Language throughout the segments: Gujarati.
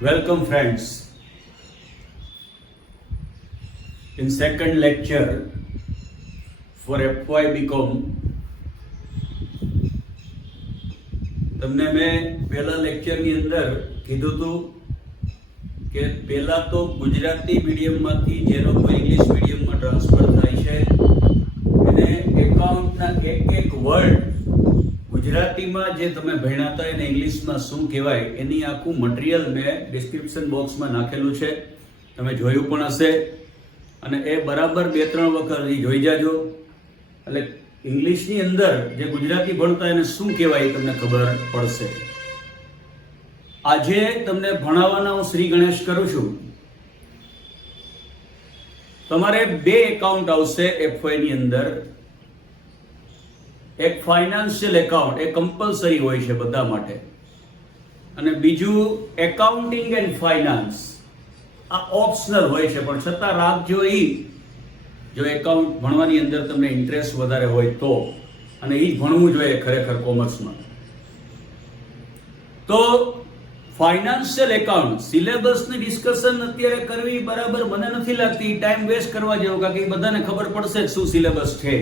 Welcome friends. In second lecture for FY BCom તમને મેં પહેલા લેક્ચરની અંદર કીધું હતું કે પહેલા તો ગુજરાતી મીડિયમમાંથી જે લોકો ઇંગ્લિશ મીડિયમમાં ટ્રાન્સફર થાય છે એને એકાઉન્ટના એક વર્ડ ગુજરાતીમાં જે તમે ભણ્યા હતા એને ઇંગ્લિશમાં શું કહેવાય એની આખું મટીરિયલ મેં ડિસ્ક્રિપ્શન બોક્સમાં નાખેલું છે, તમે જોયું પણ હશે અને એ બરાબર 2-3 વખત જોઈ જાજો એટલે ઇંગ્લિશની અંદર જે ગુજરાતી ભણતા એને શું કહેવાય તમને ખબર પડશે. આજે તમને ભણાવવાના હું શ્રી ગણેશ કરું છું. તમારે 2 એકાઉન્ટ આવશે એફવાય ની અંદર. એક ફાઇનાન્શિયલ એકાઉન્ટ, એ કમ્પલસરી હોય છે બધા માટે, અને બીજું એકાઉન્ટિંગ એન્ડ ફાઇનાન્સ, આ ઓપ્શનલ હોય છે પણ છતાં રાખજો એ જો એકાઉન્ટ ભણવાની અંદર તમને ઇન્ટરેસ્ટ વધારે હોય તો, અને એ જ ભણવું જોઈએ ખરેખર કોમર્સમાં. તો ફાઇનાન્શિયલ એકાઉન્ટ સિલેબસની ડિસ્કશન અત્યારે કરવી બરાબર મને નથી લાગતી, ટાઈમ વેસ્ટ કરવા જેવો, કારણ કે બધાને ખબર પડશે શું સિલેબસ છે.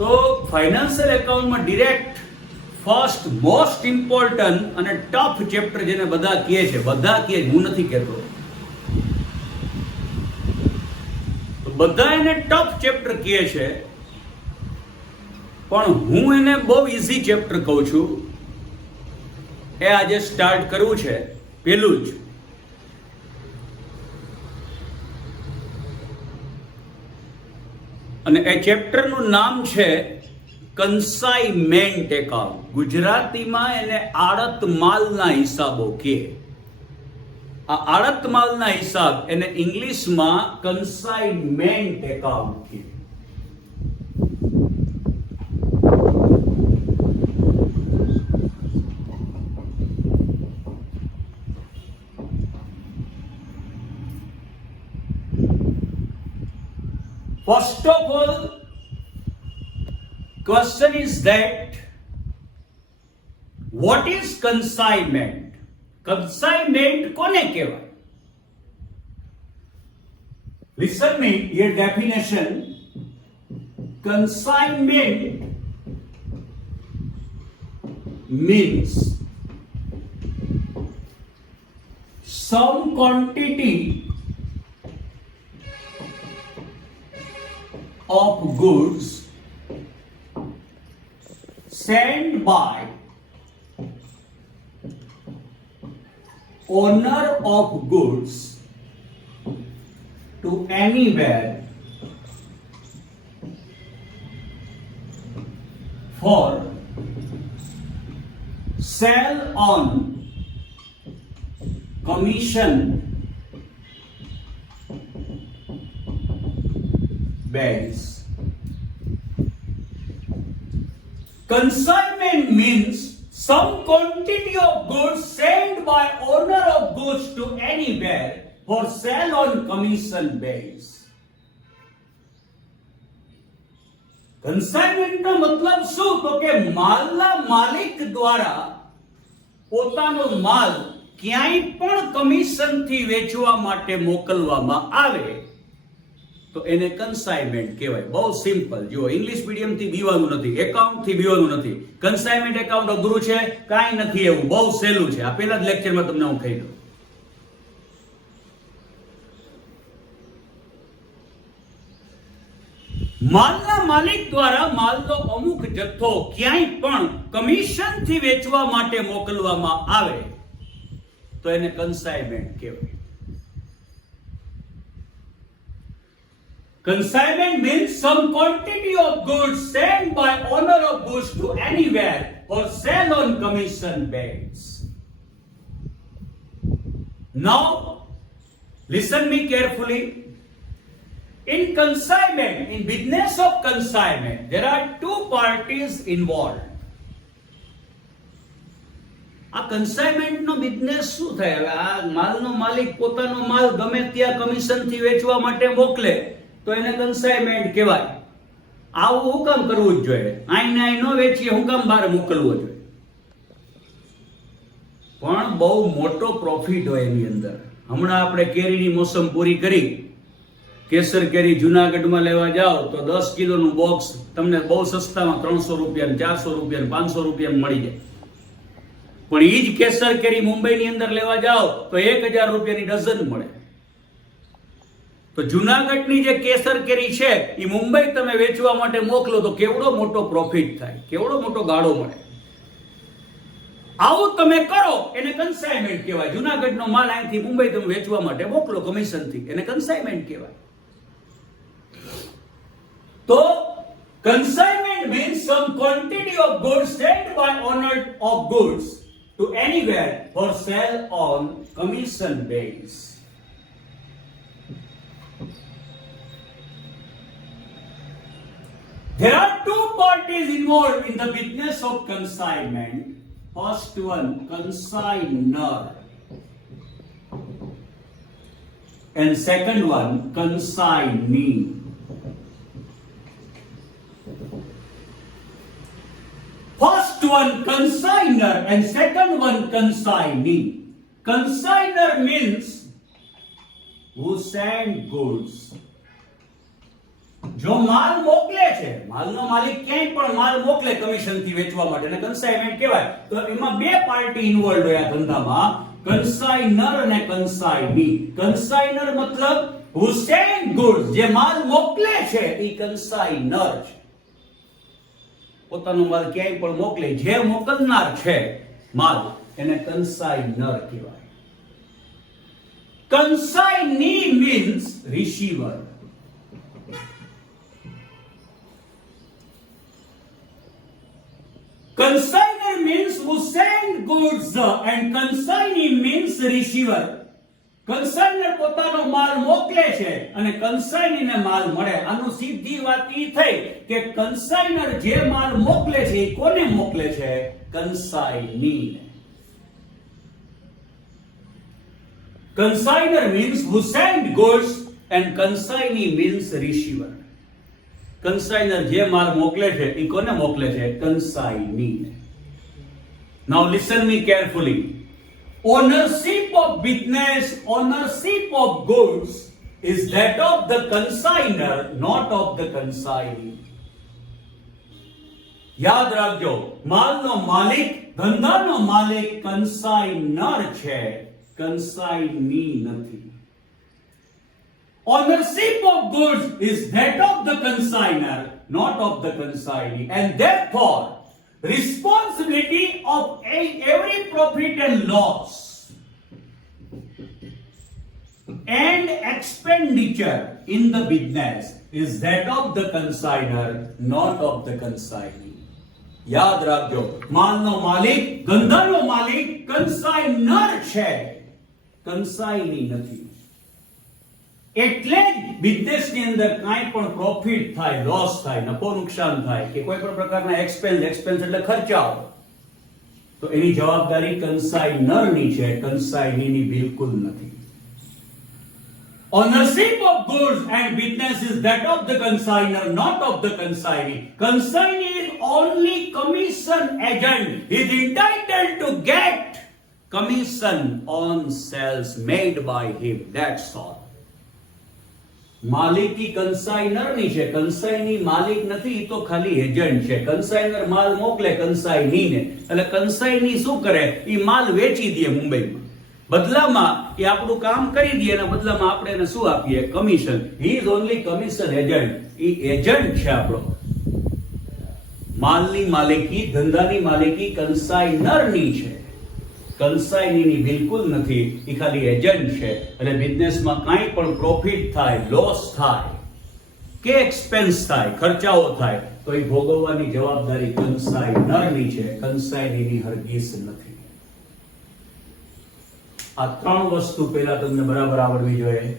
તો ફાઇનાન્શિયલ એકાઉન્ટમાં ડિરેક્ટ ફર્સ્ટ મોસ્ટ ઇમ્પોર્ટન્ટ અને ટફ ચેપ્ટર જેને બધા કહે છે, હું નથી કહેતો, બધા એને ટફ ચેપ્ટર કહે છે પણ હું એને બહુ ઈઝી ચેપ્ટર કહું છું. એ આજે સ્ટાર્ટ કરવું છે. પેલું જ અને એ ચેપ્ટરનું નામ છે કન્સાઇનમેન્ટ એકાઉન્ટ. ગુજરાતીમાં એને આડત માલના હિસાબો કહે. આ આડત માલના હિસાબ એને ઇંગ્લિશમાં કન્સાઇનમેન્ટ એકાઉન્ટ કહે. First of all, question is that what is consignment? Consignment કોને કહેવાય? Listen me, here definition. Consignment means some quantity of goods sent by owner of goods to anywhere for sale on commission base. Consignment means some quantity of goods sent by owner of goods to anywhere for sale on commission base. Consignment નો મતલબ શું? તો કે માલના માલિક દ્વારા પોતાનો માલ ક્યાંય પણ કમિશનથી વેચવા માટે મોકલવામાં આવે તો એને કન્સાઇનમેન્ટ કહેવાય. બહુ સિમ્પલ. જો ઇંગ્લિશ મીડિયમ થી બીવાનું નથી, એકાઉન્ટ થી બીવાનું નથી. કન્સાઇનમેન્ટ એકાઉન્ટ અઘરું છે? કાંઈ નથી એવું, બહુ સહેલું છે. આ પહેલા જ લેક્ચરમાં તમને હું કહી દઉં. માલના માલિક દ્વારા માલનો અમુક જથ્થો ક્યાંય પણ કમિશન થી વેચવા માટે મોકલવામાં આવે તો એને કન્સાઇનમેન્ટ કહેવાય. Consignment means some quantity of goods sent by owner of goods to anywhere for sale on commission base. Now, listen me carefully. In consignment, in business of consignment, there are 2 parties involved. આ કન્સાઇનમેન્ટ નો બિઝનેસ શું થાય? હવે આ માલનો માલિક પોતાનો માલ ગમે ત્યાં કમિશન થી વેચવા માટે મોકલે તો એને કન્સાઇનમેન્ટ કહેવાય. આવું હું કામ કરવું જ જોઈએ? આઈને આઈ નો વેચીએ, હું કામ બહાર મોકલવો જોઈએ? પણ બહુ મોટો પ્રોફિટ હોય એની અંદર. હમણાં આપણે કેરીની મોસમ પૂરી કરી, કેસર કેરી જુનાગઢમાં લેવા જાઓ તો 10 કિલોનું બોક્સ તમને બહુ સસ્તામાં 300 રૂપિયા, 400 રૂપિયા, 500 રૂપિયા મળી જાય. પણ એ જ કેસર કેરી મુંબઈની અંદર લેવા જાઓ તો 1000 રૂપિયાની ડઝન મળે. તો જુનાગઢની જે કેસર કેરી છે એ મુંબઈ તમે વેચવા માટે મોકલો તો કેવડો મોટો પ્રોફિટ થાય, કેવડો મોટો ગાળો મળે. આવું તમે કરો એને કન્સાઇનમેન્ટ કહેવાય. જુનાગઢનો માલ અહીંથી મુંબઈ તમે વેચવા માટે મોકલો કમિશનથી, એને કન્સાઇનમેન્ટ કહેવાય. તો consignment means some quantity of goods sent by owner of goods to anywhere for sale on commission base. There are two parties involved in the business of consignment. First one, consignor, and second one, consignee. First one consignor and second one consignee. Consignor means who send goods. જો માલ મોકલે છે, માલનો માલિક ક્યાંય પણ માલ મોકલે કમિશનથી વેચવા માટે એને કન્સાઇનમેન્ટ કહેવાય. તો એમાં બે પાર્ટી ઇન્વોલ્વ હોય આ ધંધામાં, કન્સાઇનર અને કન્સાઇની. કન્સાઇનર મતલબ who send goods, જે માલ મોકલે છે એ કન્સાઇનર છે. પોતાનો માલ ક્યાંય પણ મોકલે, જે મોકલનાર છે માલ એને કન્સાઇનર કહેવાય. કન્સાઇની means receiver. Consignor means who send goods and consignee means receiver. કન્સાઇનર પોતાનો માલ મોકલે છે અને કન્સાઇનીને માલ મળે. આનું સીધી વાત ઈ થઈ કે કન્સાઇનર જે માલ મોકલે છે એ કોને મોકલે છે? કન્સાઇનીને. Consignor means who send goods and consignee means receiver. કન્સાઇનર જે માલ મોકલે છે એ કોને મોકલે છે? કન્સાઇનીને. Now listen me carefully. Ownership of business, ownership of goods is that of the consignor, not of the consignee. યાદ રાખજો, માલનો માલિક, ધંધાનો માલિક કન્સાઇનર છે, કન્સાઇની નથી. Ownership of goods is that of the consignor, not of the consignee, and therefore responsibility of every profit and loss and expenditure in the business is that of the consignor, not of the consignee. યાદ રાખજો, માલનો માલિક, ધંધાનો માલિક કન્સાઇનર છે, કન્સાઇની નથી. એટલે જ બિઝનેસની અંદર કાંઈ પણ પ્રોફિટ થાય, લોસ થાય, નફો નુકસાન થાય કે કોઈ પણ પ્રકારના એક્સપેન્સ એટલે ખર્ચાઓ, તો એની જવાબદારી કન્સાઇનરની છે, કન્સાઇનીની બિલકુલ નથી. Ownership of goods and business is that of the consignor, not of the consignee. Consignee is only commission agent. He is entitled to get commission on sales made by him. That's all. માલિકી કન્સાઇનરની છે, કન્સાઇની માલિક નથી, એ તો ખાલી એજન્ટ છે. કન્સાઇનર માલ મોકલે કન્સાઇનીને, એટલે કન્સાઇની શું કરે? એ માલ વેચી દે મુંબઈમાં, બદલામાં એ આપણું કામ કરી દે, એના બદલામાં આપણે એને શું આપીએ? Commission. He is only commission agent. A agent છે આપણો. માલની માલિકી, ધંધાની માલિકી કન્સાઇનરની છે, કન્સાઇનીની બિલકુલ નથી. એ ખાલી એજન્ટ છે. એટલે બિઝનેસમાં કાંઈ પણ પ્રોફિટ થાય, લોસ થાય કે એક્સપેન્સ થાય, ખર્ચાઓ થાય, તો એ ભોગવવાની જવાબદારી કન્સાઇનરની છે, કન્સાઇનીની હરગીઝ નથી. આ ત્રણ વસ્તુ પહેલા તમને બરાબર આવડવી જોઈએ.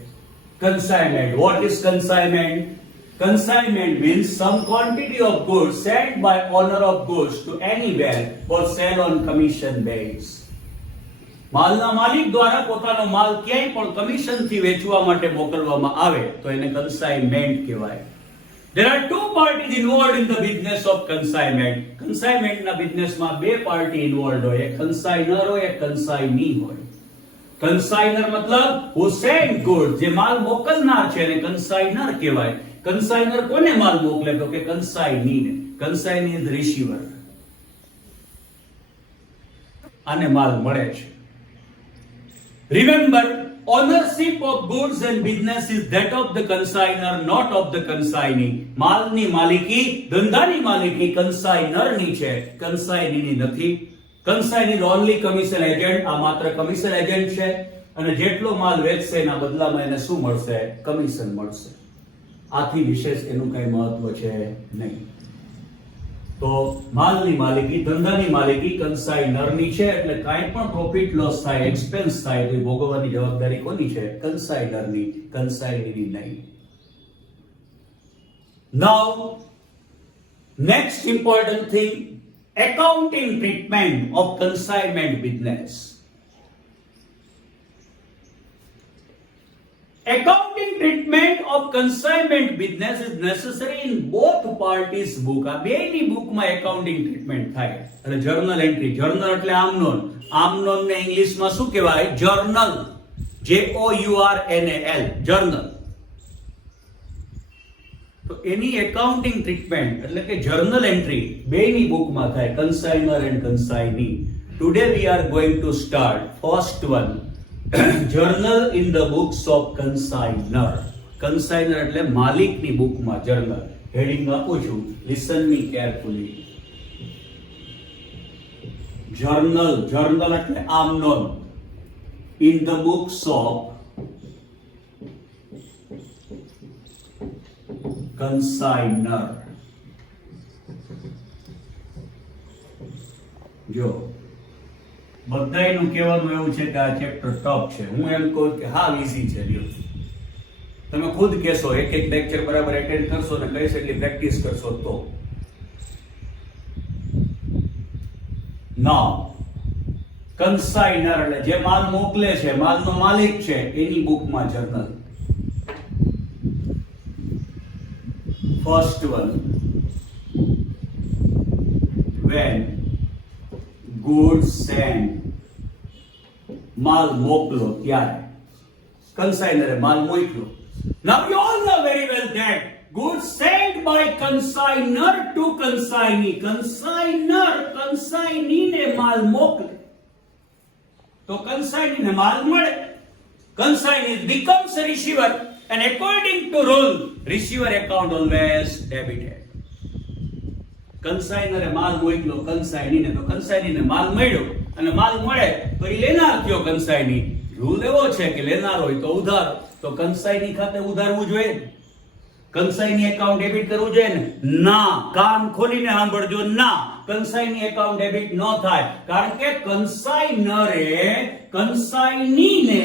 Consignment. What is consignment? Consignment means some quantity of goods sent by owner of goods to anywhere for sale on commission base. માલના માલિક દ્વારા પોતાનો માલ ક્યાંય પણ કમિશનથી વેચવા માટે મોકલવામાં આવે તો એને કન્સાઇનમેન્ટ કહેવાય. There are two parties involved in the business of consignment. Consignment ના business માં બે party involved હોય, એક consignor હોય, એક consignee હોય. Consignor મતલબ who send goods, જે માલ મોકલનાર છે એને consignor કહેવાય. Consignor કોને માલ મોકલે તો કે consignee ને. Consignee is receiver. આને માલ મળે છે. Remember, ownership of goods and business is that of the consignor, not of the consignee. માલની માલિકી, ધંધાની માલિકી consignor ની છે, consignee ની નથી. Consignee is only commission agent, આ માત્ર commission agent છે અને જેટલો માલ વેચશે એના બદલામાં એને શું મળશે? કમિશન મળશે. આથી વિશેષ એનું કઈ મહત્વ છે નહીં. તો માલની માલિકી, ધંધાની માલિકી consignor ની છે એટલે કાંઈ પણ પ્રોફિટ લોસ થાય, એક્સપેન્સ થાય તો ભોગવવાની જવાબદારી કોની છે? consignor ની, consignee ની નહીં. Now next important thing, accounting treatment of consignment business. Accounting treatment of consignment business is necessary in both parties book. આ બેની બુકમાં accounting treatment થાય. એટલે journal entry, journal એટલે આમનોન, આમનોન ને ઇંગ્લિશમાં શું કહેવાય? journal, JOURNAL, journal. તો એની accounting treatment એટલે કે journal entry બેની બુકમાં થાય, consignor and consignee. Today we are going to start first one. Journal in the books of consignor. Consignor એટલે માલિકની બુકમાં journal. હેડિંગ આપું છું, listen me carefully. Journal, journal એટલે આમનોન. In the books of consignor. જો બધાયનું કહેવાનું એવું છે કે આ ચેપ્ટર ટફ છે. હું એમ કહું કે હા ઈઝી છે. લ્યો તમે ખુદ કહેશો, એક એક લેક્ચર બરાબર એટેન્ડ કરશો ને કઈ એટલી પ્રેક્ટિસ કરશો તો. ના, કન્સાઇનર એટલે જે માલ મોકલે છે, માલનો માલિક છે, એની બુકમાં journal. First one, when goods sent, માલ મોકલો ત્યારે. કન્સાઇનરે માલ મોકલો. Now you all know very well that goods sent by consignor to consignee. Consignor consignee ને માલ મોકલે તો consignee ને માલ મળે. Consignee becomes a receiver and according to rule receiver account always debited. કન્સાઇનરે માલ મોકલ્યો કન્સાઇની ને તો કન્સાઇની ને માલ મળ્યો અને માલ મળે તો એ લેનાર થયો કન્સાઇની. રૂલ એવો છે કે લેનાર હોય તો ઉધાર, તો કન્સાઇની ખાતે ઉધારવું જોઈએ, કન્સાઇની એકાઉન્ટ ડેબિટ કરવું જોઈએ ને? ના, કાન ખોલીને સાંભળજો, ના, કન્સાઇની એકાઉન્ટ ડેબિટ ન થાય. કારણ કે કન્સાઇનરે કન્સાઇનીને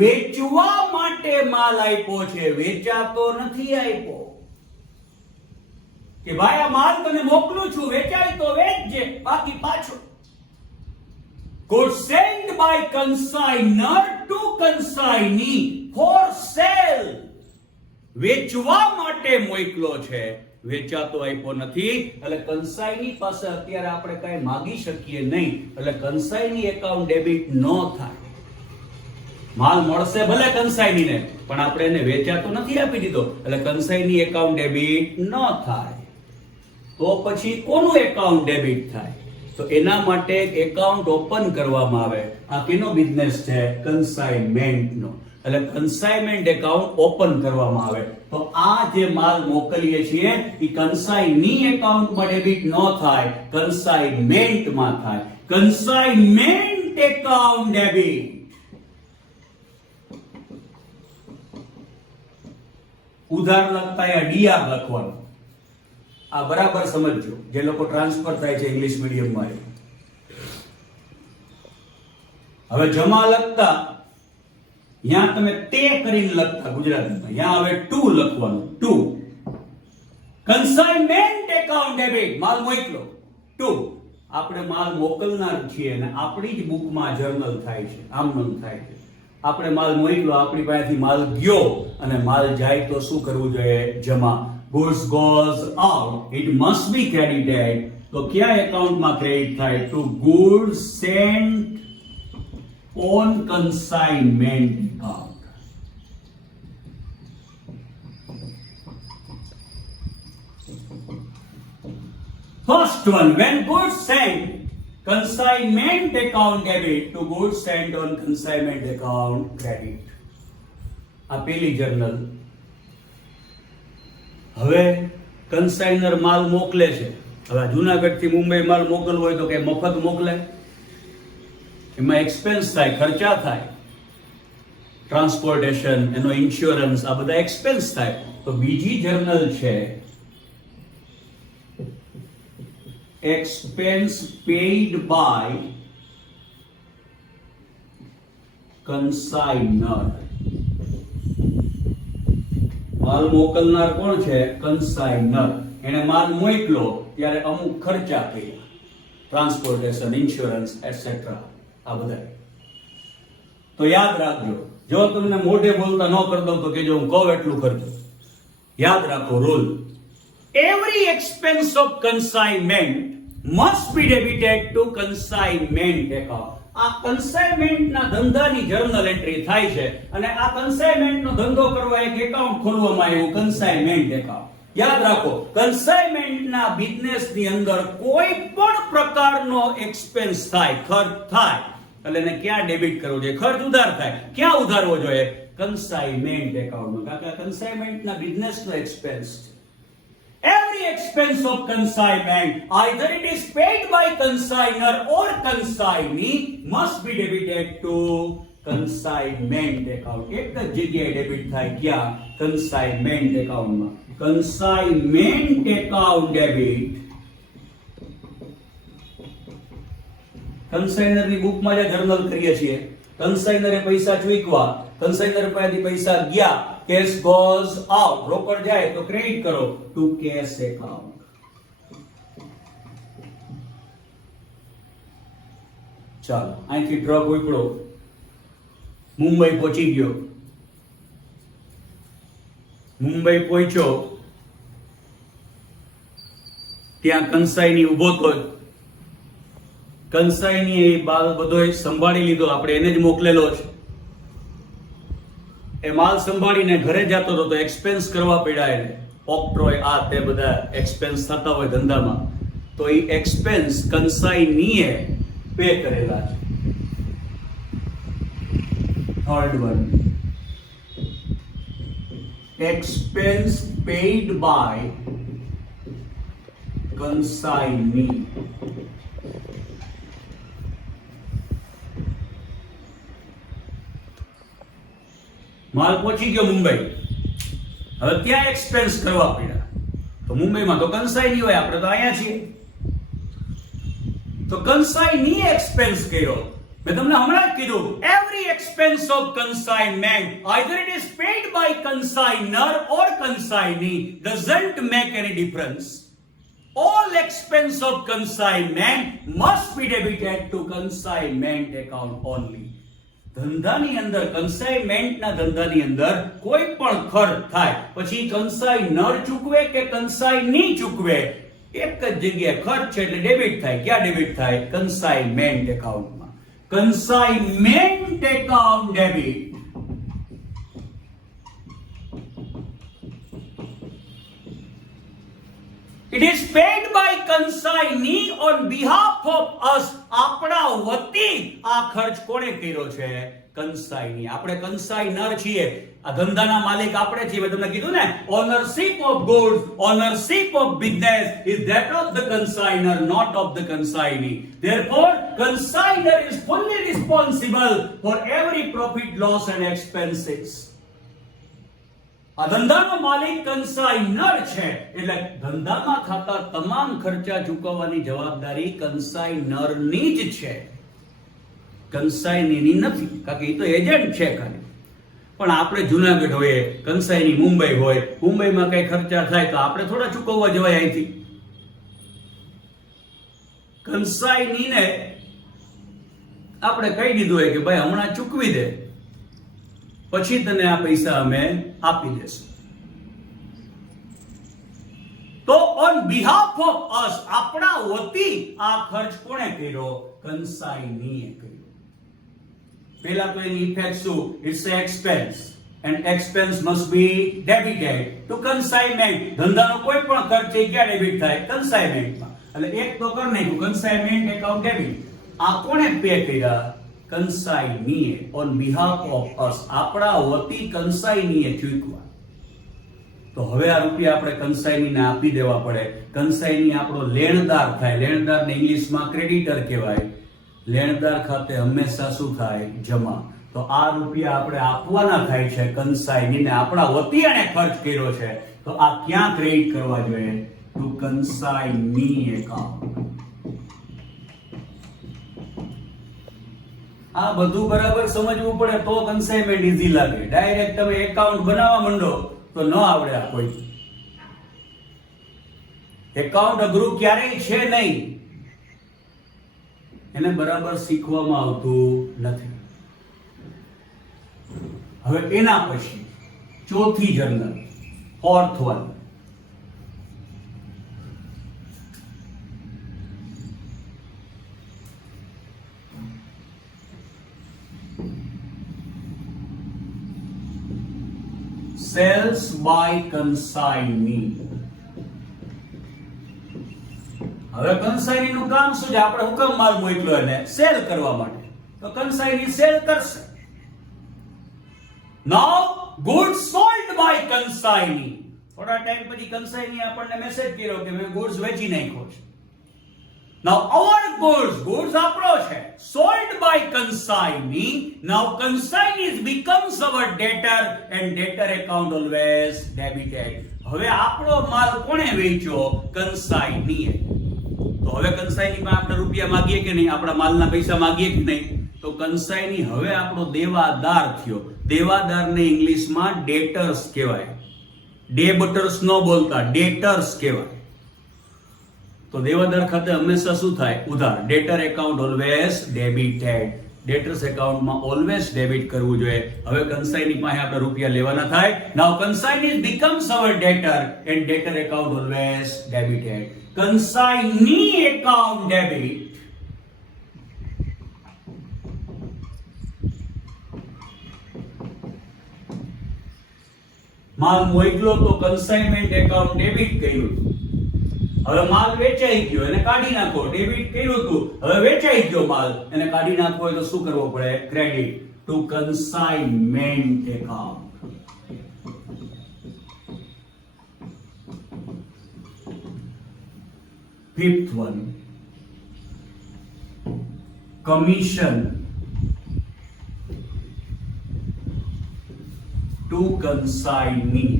વેચવા માટે માલ આપ્યો છે, વેચાતો નથી આપ્યો. કે ભાઈ આ માલ તને મોકલું છું, વેચાય તો વેચજે, બાકી પાછો. Goods sent by consignor to consignee for sale. વેચવા માટે મોકલો છે, વેચાતો આપ્યો નથી. એટલે કન્સાઇની પાસે અત્યારે આપણે કાંઈ માંગી શકીએ નહીં, એટલે કન્સાઇની એકાઉન્ટ ડેબિટ ન થાય. માલ મળશે ભલે કન્સાઇનીને, પણ આપણે એને વેચાતો નથી આપી દીધો, એટલે કન્સાઇની એકાઉન્ટ ડેબિટ ન થાય. તો પછી કોનું એકાઉન્ટ ડેબિટ થાય? તો એના માટે એકાઉન્ટ ઓપન કરવામાં આવે. આ કેનો બિઝનેસ છે? કન્સાઇનમેન્ટનો. એટલે કન્સાઇનમેન્ટ એકાઉન્ટ ઓપન કરવામાં આવે. તો આ જે માલ મોકલીએ છીએ એ કન્સાઇની એકાઉન્ટમાં ડેબિટ ન થાય, કન્સાઇનમેન્ટમાં થાય. Consignment account debit. ઉધાર લખતા અહીંયા ડીઆર લખવાનું. આ બરાબર સમજજો જે લોકો ટ્રાન્સફર થાય છે ઇંગ્લિશ મીડિયમમાં. હવે જમા લખતા ત્યાં તમે તે કરીને લખતા ગુજરાતીમાં, ત્યાં હવે ટુ લખવાનું. ટુ કન્સાઇનમેન્ટ એકાઉન્ટ ડેબિટ, માલ મોકલો. ટુ આપણે માલ મોકલનાર છીએ અને આપણી જ બુકમાં જર્નલ થાય છે, આમનોંધ થાય છે. આપણે માલ મોકલો, આપણી પાસેથી માલ ગયો અને માલ જાય તો શું કરવું જોઈએ? જમા. goods goes out, it must be credited. તો કયા એકાઉન્ટમાં ક્રેડિટ થાય? To goods sent on consignment account. First one, when goods sent consignment account debit to goods sent on consignment account credit. આ પેલી જર્નલ. હવે કન્સાઇનર માલ મોકલે છે. હવે જુનાગઢથી મુંબઈ માલ મોકલવો હોય તો કે મફત મોકલે? એમાં એક્સપેન્સ થાય, ખર્ચા થાય, ટ્રાન્સપોર્ટેશન, એનો ઇન્સ્યોરન્સ, આ બધા એક્સપેન્સ થાય. તો બીજી જર્નલ છે expense paid by consignor. માલ મોકલનાર કોણ છે? કન્સાઇનર. એને માલ મોકલો ત્યારે અમુક ખર્ચા કર્યા, ટ્રાન્સપોર્ટેશન, ઇન્સ્યોરન્સ એટસેટ્રા, આ બધા. તો યાદ રાખજો, જો તમને મોઢે બોલતા ન કરી દઉં તો કેજો હું કહું એટલું કરજો. યાદ રાખો rule. Every expense of consignment must be debited to consignment account. આ કન્સાઇનમેન્ટ ના ધંધાની જર્નલ એન્ટ્રી થાય છે અને આ કન્સાઇનમેન્ટ નો ધંધો કરવા એક એકાઉન્ટ ખોલવામાં આવ્યું, કન્સાઇનમેન્ટ એકાઉન્ટ. યાદ રાખો, કન્સાઇનમેન્ટ ના બિઝનેસ ની અંદર કોઈ પણ પ્રકારનો એક્સપેન્સ થાય, ખર્ચ થાય, એટલે એને ક્યાં ડેબિટ કરવો જોઈએ? ખર્ચ ઉધાર થાય, ક્યાં ઉધારવો જોઈએ? કન્સાઇનમેન્ટ એકાઉન્ટમાં. કાકા કન્સાઇનમેન્ટ ના બિઝનેસ નો એક્સપેન્સ છે. Every expense of consignment, either it is paid by consignor or consignee, must be debited to consignment account. એક જ જગ્યાએ ડેબિટ થાય, ક્યાં? કન્સાઇનમેન્ટ એકાઉન્ટમાં. Consignment account debit. કન્સાઇનરની બુકમાં જે જર્નલ કરીએ છીએ, કન્સાઇનરે પૈસા ચૂકવા, કન્સાઇનર પાસેથી પૈસા ગયા, કેશ goes out, રોકડ જાય તો ક્રેડિટ કરો ટુ કેશ એકાઉન્ટ. ચાલો, અહીંથી ટ્રક ઉપડ્યો, મુંબઈ પહોંચી ગયો. મુંબઈ પહોંચ્યો ત્યાં કંસાઈની ઊભો તો. કંસાઈની એ બાલ બધો સંભાળી લીધો, આપણે એને જ મોકલેલો છે. એ માલ સંભાળીને ઘરે જતો હતો તો એક્સપેન્સ કરવા પડ્યા એને. ઓક્ટ્રોય, આ તે બધા એક્સપેન્સ થતા હોય ધંધામાં, તો એ એક્સપેન્સ કંસાઈનીએ પે કરેલા છે. Third one, expense paid by consignee. માલ પહોંચી ગયો મુંબઈ, હવે ક્યાં એક્સપેન્સ કરવા પડ્યા? તો મુંબઈમાં તો કંસાઈની હોય, આપણે તો અહીંયા છીએ. તો કંસાઈની એક્સપેન્સ કર્યો. મેં તમને હમણાં જ કીધું, every expense of consignment, either it is paid by consignor or consignee, doesn't make any difference. All expense of consignment must be debited to consignment account only. ધંધાની અંદર, કન્સાઇનમેન્ટના ધંધાની અંદર કોઈ પણ ખર્ચ થાય પછી કન્સાઇનર ચૂકવે કે કન્સાઇની ચૂકવે, એક જ જગ્યાએ ખર્ચ છે એટલે ડેબિટ થાય. ક્યાં ડેબિટ થાય? કન્સાઇનમેન્ટ એકાઉન્ટમાં. Consignment account debit. It is paid by consignee on behalf of us. આપણા વતી આ ખર્ચ કોણે કર્યો છે? કંસાઈની. આપણે કંસાઈનર છીએ, આ ધંધાના માલિક આપણે છીએ. મેં તમને કીધું ને, ownership of goods, ownership of business is that of the consignor, not of the consignee. Therefore, consignor is fully responsible for every profit, loss and expenses. આ ધંધાનો માલિક કંસાઇનર છે, એટલે ધંધામાં થતા તમામ ખર્ચા ચૂકવવાની જવાબદારી કંસાઇનરની જ છે, કંસાઈનીની નથી. કારણ કે એ તો એજન્ટ છે ખાલી. પણ આપણે જુનાગઢ હોઈએ, કંસાઈની મુંબઈ હોય, મુંબઈમાં કઈ ખર્ચા થાય તો આપણે થોડા ચૂકવવા જવાય અહીંથી. કંસાઈનીને આપણે કહી દીધું હોય કે ભાઈ હમણાં ચૂકવી દે, પછી તને આ પૈસા અમે આપી દેશું. તો ઓન બિહાફ ઓફ અસ, આપણા વતી આ ખર્ચ કોણે કર્યો? કન્સાઇનીએ કર્યો. પહેલા તો એની ઇફેક્ટ શું? It's a expense and expense must be debited to consignment. ધંધાનો કોઈ પણ ખર્ચ છે ક્યાં ડેબિટ થાય? કન્સાઇનમેન્ટમાં. એટલે એક તો કર નાખ્યું કન્સાઇનમેન્ટ એકાઉન્ટ ડેબિટ. આ કોણે પે કર્યા? કન્સાઇનીએ ઓન બિહાફ ઓફ અસ, આપણા વતી કન્સાઇનીએ ચૂકવા. તો હવે આ રૂપિયા આપણે કન્સાઇનીને આપી દેવા પડે. કન્સાઇની આપણો લેણદાર થાય. લેણદારને ઇંગ્લિશમાં ક્રેડિટર કહેવાય. લેણદાર ખાતે હંમેશા શું થાય? જમા. તો આ રૂપિયા આપણે આપવાના થાય છે કન્સાઇનીને, આપણા વતી એને ખર્ચ કર્યો છે. તો આ ક્યાં ક્રેડિટ કરવા જોઈએ? To consignee account. આ બધું બરાબર સમજવું પડે તો કન્સાઇનમેન્ટ ઈઝી લાગે. ડાયરેક્ટ તમે એકાઉન્ટ બનાવવા માંડો તો ન આવડે. આ કોઈ એકાઉન્ટ અઘરું ક્યારેય છે નહીં, એને બરાબર શીખવામાં આવતું નથી. હવે એના પછી ચોથી journal, fourth one, sales by consignee. હવે કન્સાઇની નું કામ શું છે? આપણે હુકમ માલ મોકલ્યો એને સેલ કરવા માટે, તો કન્સાઇની સેલ કરશે. Now goods sold by consignee. થોડા ટાઈમ પછી કન્સાઇની આપણને મેસેજ કર્યો કે મેં goods વેચી નાખ્યો છે. Now our goods આપણો છે, sold by consignee. Now consignee becomes our debtor and debtor account always debited. હવે આપણો માલ કોણે વેચ્યો? કન્સાઇનીએ. તો હવે કન્સાઇનીમાં આપણે રૂપિયા માંગીએ કે નહીં? આપણા માલના પૈસા માંગીએ કે નહીં? તો કન્સાઇની હવે આપણો દેવાદાર થયો. દેવાદારને ઇંગ્લિશમાં ડેટર્સ કહેવાય. ડેબટર્સ ન બોલતા, ડેટર્સ કહેવાય. તો દેવાદાર ખાતે હંમેશા શું થાય? ઉધાર. ડેટર એકાઉન્ટ ઓલવેઝ ડેબિટેડ. ડેટર્સ એકાઉન્ટમાં ઓલવેઝ ડેબિટ કરવું જોઈએ. હવે કન્સાઇની પાસે આપણે રૂપિયા લેવાના થાય. Now consignee becomes our debtor and debtor account always debited. Consignee account debit. માલ મોકલ્યો તો કન્સાઇનમેન્ટ એકાઉન્ટ ડેબિટ કર્યું. હવે માલ વેચાઈ ગયો, એને કાઢી નાખો. ડેબિટ કર્યું હતું, હવે વેચાઈ ગયો માલ, એને કાઢી નાખવો હોય તો શું કરવો પડે? Credit two consignment account. Fifth one, commission to consignee.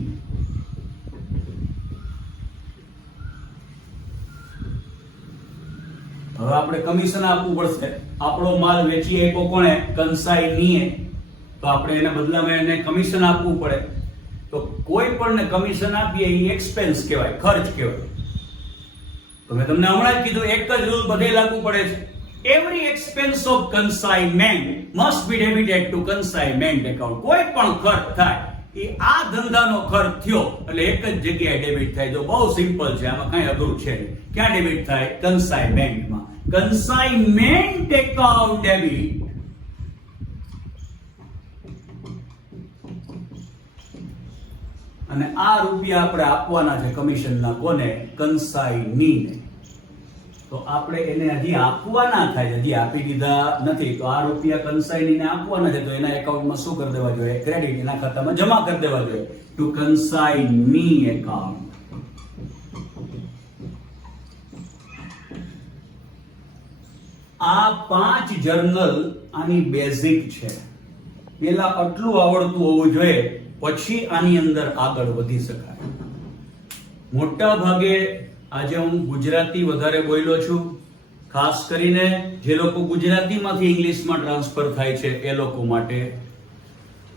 હવે આપણે કમિશન આપવું પડશે. આપણો માલ વેચી આપ્યો કોણે? કન્સાઇનીએ. તો આપણે એના બદલામાં એને કમિશન આપવું પડે. તો કોઈ પણ કમિશન આપીએ એ એક્સપેન્સ કહેવાય, ખર્ચ કહેવાય. તો મેં તમને હમણાં જ કીધું, એક જ રૂલ બધે લાગુ પડે છે. Every expense of consignment must be debited to consignment account. કોઈ પણ ખર્ચ થાય એ આ ધંધાનો ખર્ચ થયો એટલે એક જ જગ્યાએ ડેબિટ થાય. જો બહુ સિમ્પલ છે, આમાં કઈ અઘરું છે નહીં. ક્યાં ડેબિટ થાય? કન્સાઇનમેન્ટમાં. Consignment account debit. અને આ રૂપિયા આપણે આપવાના છે કમિશનના. કોને? કન્સાઇનીને. તો આપણે એને હજી આપવાના થાય, હજી આપી દીધા નથી. તો આ રૂપિયા કન્સાઇનીને આપવાના છે, તો એના એકાઉન્ટમાં શું કરી દેવા જોઈએ? ક્રેડિટ. એના ખાતામાં જમા કરી દેવા જોઈએ ટુ કન્સાઇની એકાઉન્ટ. આ 5 જર્નલ આની બેઝિક છે. પેલા આટલું આવડતું હોવું જોઈએ, પછી આની અંદર આગળ વધી શકાય. મોટા ભાગે આજે હું ગુજરાતી વધારે બોલ્યો છું, ખાસ કરીને જે લોકો ગુજરાતીમાંથી ઇંગ્લિશમાં ટ્રાન્સફર થાય છે એ લોકો માટે.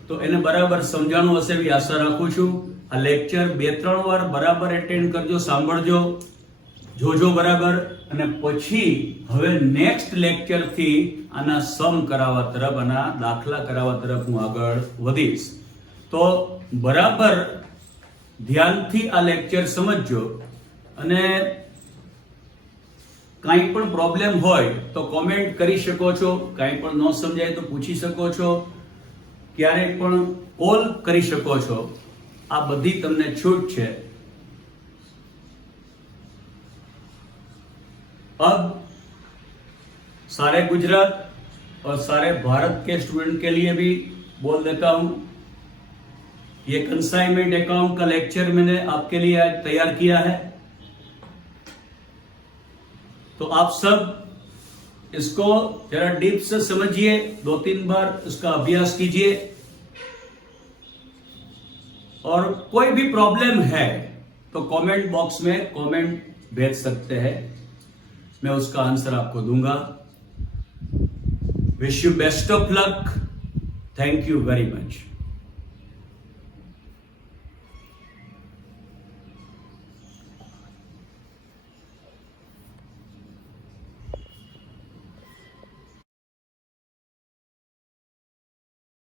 તો એને બરાબર સમજાણું હશે એવી આશા રાખું છું. આ લેક્ચર 2-3 વાર બરાબર એટેન્ડ કરજો, સાંભળજો, જોજો બરાબર. અને પછી હવે નેક્સ્ટ લેક્ચર થી આના સમ કરાવવા તરફ, આના દાખલા કરાવવા તરફ હું આગળ વધીશ. તો બરાબર ધ્યાનથી આ લેક્ચર સમજજો. અને કાંઈ પણ પ્રોબ્લેમ હોય તો કોમેન્ટ કરી શકો છો, કાંઈ પણ ન સમજાય તો પૂછી શકો છો, ક્યારેક પણ કોલ કરી શકો છો, આ બધી તમને છૂટ છે। अब सारे गुजरात और सारे भारत के स्टूडेंट के लिए भी बोल देता हूं, ये कंसाइनमेंट अकाउंट का लेक्चर मैंने आपके लिए आज तैयार किया है, तो आप सब इसको जरा डीप से समझिए, 2-3 बार इसका अभ्यास कीजिए, और कोई भी प्रॉब्लम है तो कमेंट बॉक्स में कमेंट भेज सकते हैं, मैं उसका आंसर आपको दूंगा। Wish you best of luck, thank you very much.